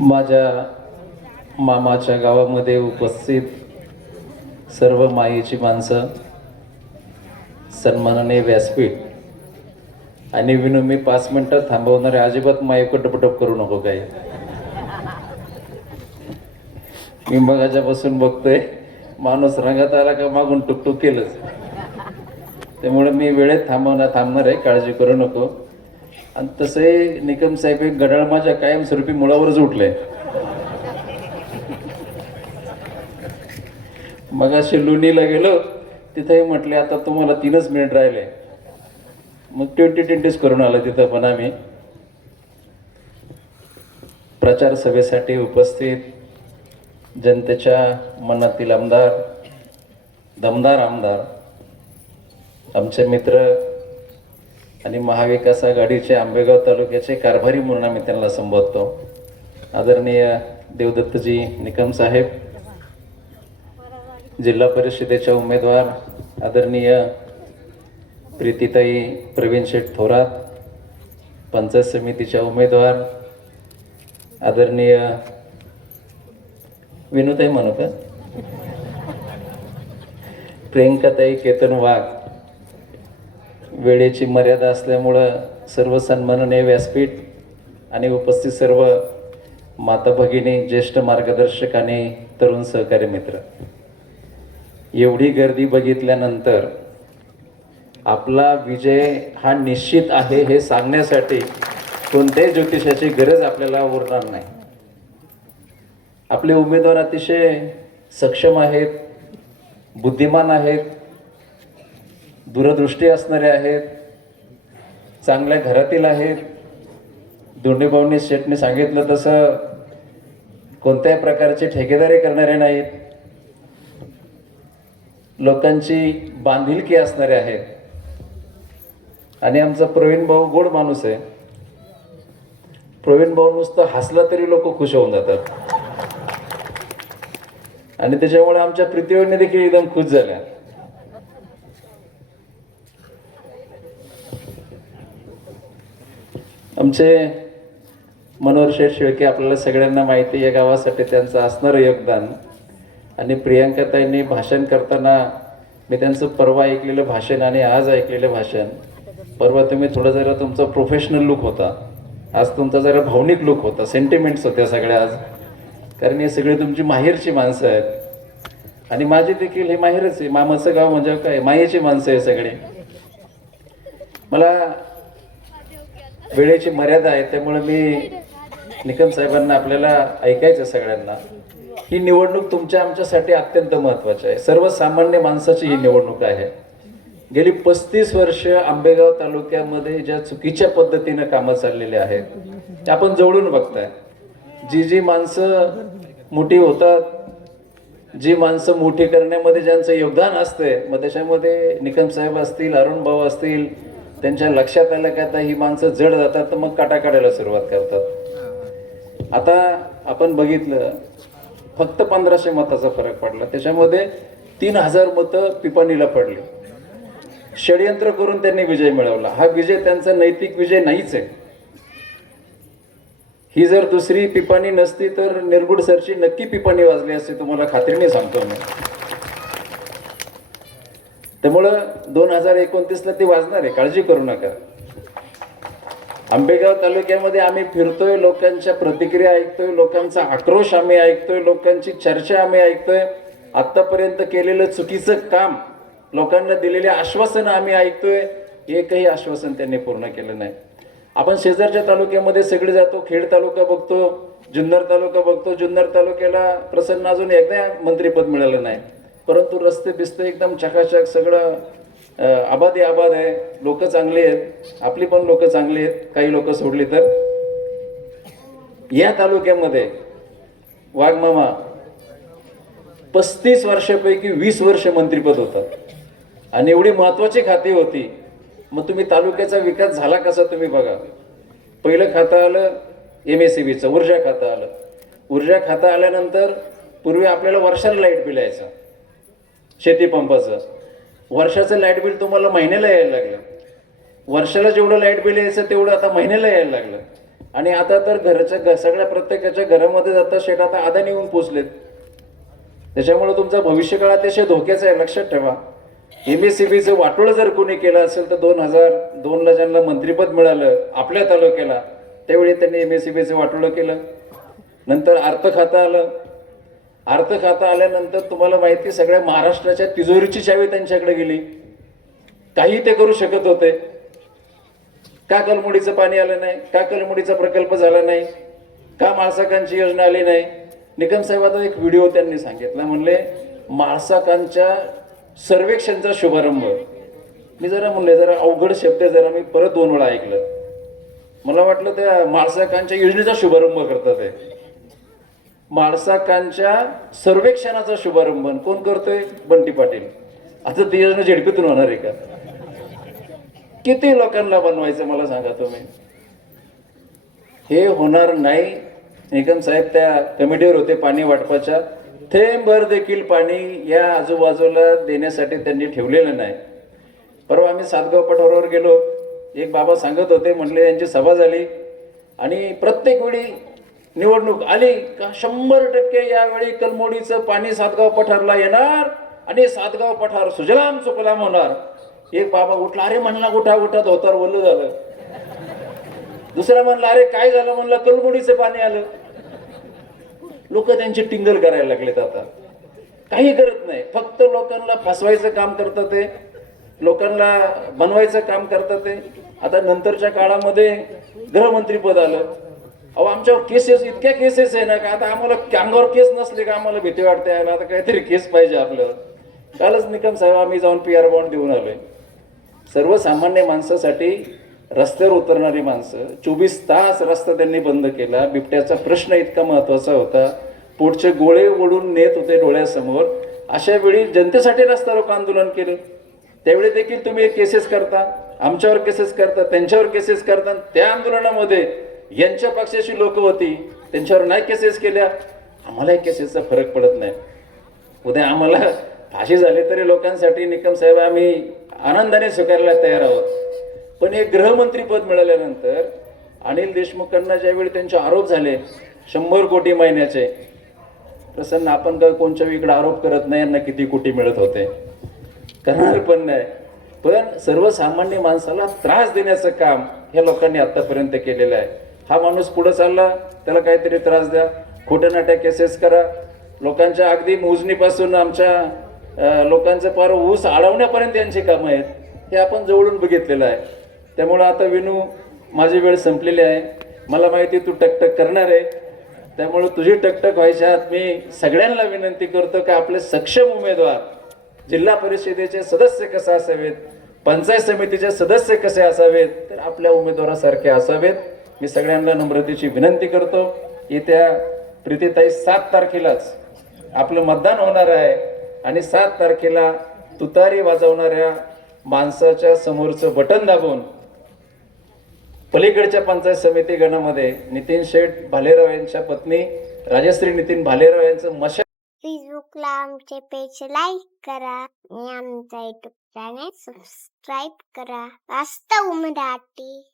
माझ्या मामाच्या गावामध्ये उपस्थित सर्व मायेची माणसं, सन्माननीय व्यासपीठ आणि विनू, मी 5 मिनिटं थांबवणारे, अजिबात माईक टपटप करू नको काय. मी मगाच्यापासून बघतोय माणूस रंगात आला का मागून टुकटुक केलंच. त्यामुळे मी वेळेत थांबणार आहे, काळजी करू नको. आणि तसंही निकम साहेब एक घड्याळ माझ्या कायमस्वरूपी मुळावरच उठलंय. मगाशी लुणीला गेलो, तिथेही म्हटले आता तुम्हाला 3च मिनिट राहिले. मग 20 करून आलं तिथं. पण आम्ही प्रचार सभेसाठी उपस्थित जनतेच्या मनातील आमदार, दमदार आमदार, आमचे मित्र आणि महाविकास आघाडीचे आंबेगाव तालुक्याचे कारभारी म्हणून आम्ही त्यांना संबोधतो, आदरणीय देवदत्तजी निकम साहेब, जिल्हा परिषदेच्या उमेदवार आदरणीय प्रीतीताई प्रवीण शेठ थोरात, पंचायत समितीच्या उमेदवार आदरणीय विनुताई म्हणू का, प्रियंकाताई केतन वाघ. वेळेची मर्यादा असल्यामुळं सर्व सन्माननीय व्यासपीठ आणि उपस्थित सर्व माता भगिनी, ज्येष्ठ मार्गदर्शक आणि तरुण सहकारी मित्र, एवढी गर्दी बघितल्यानंतर आपला विजय हा निश्चित आहे हे सांगण्यासाठी कोणत्याही ज्योतिषाची गरज आपल्याला उरणार नाही. आपले उमेदवार अतिशय सक्षम आहेत, बुद्धिमान आहेत, दूरदृष्टी असणारे आहेत, चांगल्या घरातील आहेत. दोंडेभाऊंनी शेठने सांगितलं तसं कोणत्याही प्रकारचे ठेकेदारी करणारे नाहीत, लोकांची बांधिलकी असणारे आहेत. आणि आमचा प्रवीण भाऊ गोड माणूस आहे. प्रवीण भाऊ नुसतं हसला तरी लोक खुश होऊन जातात. आणि त्याच्यामुळे आमच्या प्रीतीवहिनी देखील एकदम खुश झाल्या. आमचे मनोहर शेठ शेळके, आपल्याला सगळ्यांना माहिती या गावासाठी त्यांचं असणारं योगदान. आणि प्रियांकाताईंनी भाषण करताना मी त्यांचं परवा ऐकलेलं भाषण आणि आज ऐकलेलं भाषण, परवा तुम्ही थोडं जरा तुमचा प्रोफेशनल लुक होता, आज तुमचा जरा भावनिक लुक होता, सेंटिमेंट्स होत्या सगळ्या आज. कारण हे सगळे तुमची माहेरची माणसं आहेत आणि माझी देखील हे माहेरच आहे. मामाचं गाव म्हणजे काय, मायेची माणसं आहे सगळे. मला वेळेची मर्यादा आहे, त्यामुळे मी निकम साहेबांना, आपल्याला ऐकायचं सगळ्यांना, ही निवडणूक तुमच्या आमच्यासाठी अत्यंत महत्त्वाची आहे. सर्वसामान्य माणसाची ही निवडणूक आहे. गेली 35 वर्ष आंबेगाव तालुक्यामध्ये ज्या चुकीच्या पद्धतीनं कामं चाललेली आहेत त्या आपण जवळून बघताय. जी माणसं मोठी होतात, जी माणसं मोठी करण्यामध्ये ज्यांचं योगदान असते, मग त्याच्यामध्ये निकम साहेब असतील, अरुण भाऊ असतील, त्यांच्या लक्षात आलं की आता ही माणसं जड जातात, तर मग काटा काढायला सुरुवात करतात. आता आपण बघितलं, फक्त 1500 मताचा फरक पडला, त्याच्यामध्ये 3000 मतं पिपाणीला पडली. षडयंत्र करून त्यांनी विजय मिळवला. हा विजय त्यांचा नैतिक विजय नाहीच आहे. ही जर दुसरी पिपाणी नसती तर निरगुड सरची नक्की पिपाणी वाजली असती, तुम्हाला खात्रीने सांगतो मी. त्यामुळं 2029ला ती वाजणार आहे, काळजी करू नका. आंबेगाव तालुक्यामध्ये आम्ही फिरतोय, लोकांच्या प्रतिक्रिया ऐकतोय, लोकांचा आक्रोश आम्ही ऐकतोय, लोकांची चर्चा आम्ही ऐकतोय. आतापर्यंत केलेलं चुकीचं काम, लोकांना दिलेले आश्वासनं आम्ही ऐकतोय. एकही आश्वासन त्यांनी पूर्ण केलं नाही. आपण शेजारच्या तालुक्यामध्ये सगळे जातो, खेड तालुका बघतो, जुन्नर तालुका बघतो. जुन्नर तालुक्याला प्रसन्न अजून एकदा मंत्रिपद मिळालं नाही, परंतु रस्ते बिस्ते एकदम चकाचक, सगळं आबादी आबाद आहे. लोक चांगली आहेत, आपली पण लोक चांगली आहेत, काही लोक सोडली तर. या तालुक्यामध्ये वाघमामा 35 वर्षापैकी 20 वर्ष मंत्रिपद होतं आणि एवढी महत्वाची खाती होती. मग तुम्ही तालुक्याचा विकास झाला कसा तुम्ही बघा. पहिलं खातं आलं MSEBचं, ऊर्जा खातं आलं. ऊर्जा खातं आल्यानंतर पूर्वी आपल्याला वर्षाला लाईट बिल यायचं शेतीपंपाचं. वर्षाचं लाईट बिल तुम्हाला महिन्याला यायला लागलं. वर्षाला जेवढं लाईट बिल यायचं तेवढं आता महिन्याला यायला लागलं. आणि आता तर सगळ्या प्रत्येकाच्या घरामध्ये जाता शेट आता अदानी येऊन पोचलेत. त्याच्यामुळे तुमचा भविष्यकाळ अतिशय धोक्याचा आहे, लक्षात ठेवा. एमएससीबीचं वाटोळं जर कोणी केलं असेल तर 2002ला ज्यांना मंत्रिपद मिळालं आपल्या तालुक्याला, त्यावेळी त्यांनी एमएससीबीचं वाटोळं केलं. नंतर अर्थ खातं आलं. अर्थ खातं आल्यानंतर तुम्हाला माहिती, सगळ्या महाराष्ट्राच्या तिजोरीची चावी त्यांच्याकडे गेली. काही ते करू शकत होते. का कलमुडीचं पाणी आलं नाही? का कलमुडीचा प्रकल्प झाला नाही? का माळसाकांची योजना आली नाही? निकम साहेबांचा एक व्हिडिओ त्यांनी सांगितला, म्हणले माळसाकांच्या सर्वेक्षणचा शुभारंभ. मी जरा म्हणले जरा अवघड शब्द जरा मी परत 2 वेळा ऐकलं. मला वाटलं त्या माळसाकांच्या योजनेचा शुभारंभ करतात ते. माळसाकांच्या सर्वेक्षणाचा शुभारंभ कोण करतोय? बंटी पाटील. आता ती योजना झेडपीतून होणार आहे का? किती लोकांना बनवायचं मला सांगा तुम्ही? हे होणार नाही. निकम साहेब त्या कमिटीवर होते पाणी वाटपाच्या. थेंबभर देखील पाणी या आजूबाजूला देण्यासाठी त्यांनी ठेवलेलं नाही. परवा आम्ही सातगाव पठारावर गेलो. एक बाबा सांगत होते, म्हणले यांची सभा झाली आणि प्रत्येक वेळी निवडणूक आली का 100% यावेळी कलमोडीचं पाणी सातगाव पठारला येणार आणि सातगाव पठार सुजलाम सुफलाम होणार. एक बाबा उठला, अरे म्हणला उठा उठा, धोतर ओलं झालं. दुसरा म्हणला, अरे काय झालं? म्हणलं कलमोडीचं पाणी आलं. लोक त्यांची टिंगल करायला लागलेत. आता काही करत नाही, फक्त लोकांना फसवायचं काम करतात ते, लोकांना बनवायचं काम करतात ते. आता नंतरच्या काळामध्ये गृहमंत्रीपद आलं. अहो आमच्यावर केसेस, इतक्या केसेस आहे ना का आता आम्हाला अंगावर केस नसले का आम्हाला भीती वाटते. आता काहीतरी केस पाहिजे आपल्याला. कालच निकम साहेब आम्ही जाऊन PR बॉन्ड देऊन आलोय. सर्वसामान्य माणसासाठी रस्त्यावर उतरणारी माणसं 24 तास रस्ता त्यांनी बंद केला. बिबट्याचा प्रश्न इतका महत्वाचा होता, पोटचे गोळे ओढून नेत होते डोळ्यासमोर. अशा वेळी जनतेसाठी रस्ता रोको आंदोलन केलं. त्यावेळी देखील तुम्ही केसेस करता, आमच्यावर केसेस करता, त्यांच्यावर केसेस करता. त्या आंदोलनामध्ये यांच्या पक्षाची लोक होती, त्यांच्यावर नाही केसेस केल्या. आम्हालाही केसेसचा फरक पडत नाही. उद्या आम्हाला फाशी झाली तरी लोकांसाठी निकम साहेब आम्ही आनंदाने स्वीकारायला तयार आहोत. पण हे गृहमंत्रीपद मिळाल्यानंतर अनिल देशमुखांना ज्यावेळी त्यांचे आरोप झाले 100 कोटी महिन्याचे, प्रसन्न आपण काय कोणच्या इकडे आरोप करत नाही यांना किती कोटी मिळत होते, करणार पण नाही. पण सर्वसामान्य माणसाला त्रास देण्याचं काम ह्या लोकांनी आतापर्यंत केलेलं आहे. हा माणूस पुढे चालला, त्याला काहीतरी त्रास द्या, खोट्या नाट्या केसेस करा. लोकांच्या अगदी मोजणीपासून आमच्या लोकांचं पार ऊस अडवण्यापर्यंत यांची कामं आहेत. हे आपण जवळून बघितलेलं आहे. त्यामुळं आता विनू, माझी वेळ संपलेली आहे. मला माहिती तू टकटक करणार आहे, त्यामुळे तुझी टकटक व्हायच्या आत मी सगळ्यांना विनंती करतो की आपले सक्षम उमेदवार जिल्हा परिषदेचे सदस्य कसे असावेत, पंचायत समितीचे सदस्य कसे असावेत, तर आपल्या उमेदवारासारखे असावेत. मी सगळ्यांना नम्रतेची विनंती करतो. येत्या प्रीतीताई 7 तारखेलाच आपलं मतदान होणार आहे आणि 7 तारखेला तुतारी वाजवणाऱ्या माणसाच्या समोरचं बटन दाबून पलीकडच्या पंचायत समिती गणामध्ये नितीन शेठ भालेराव यांच्या पत्नी राजश्री नितीन भालेराव यांचं मशाल. फेसबुकला आमचे पेज लाईक करा आणि आमचा युट्यूब चॅनेल सबस्क्राईब करा. वास्तव मराठी.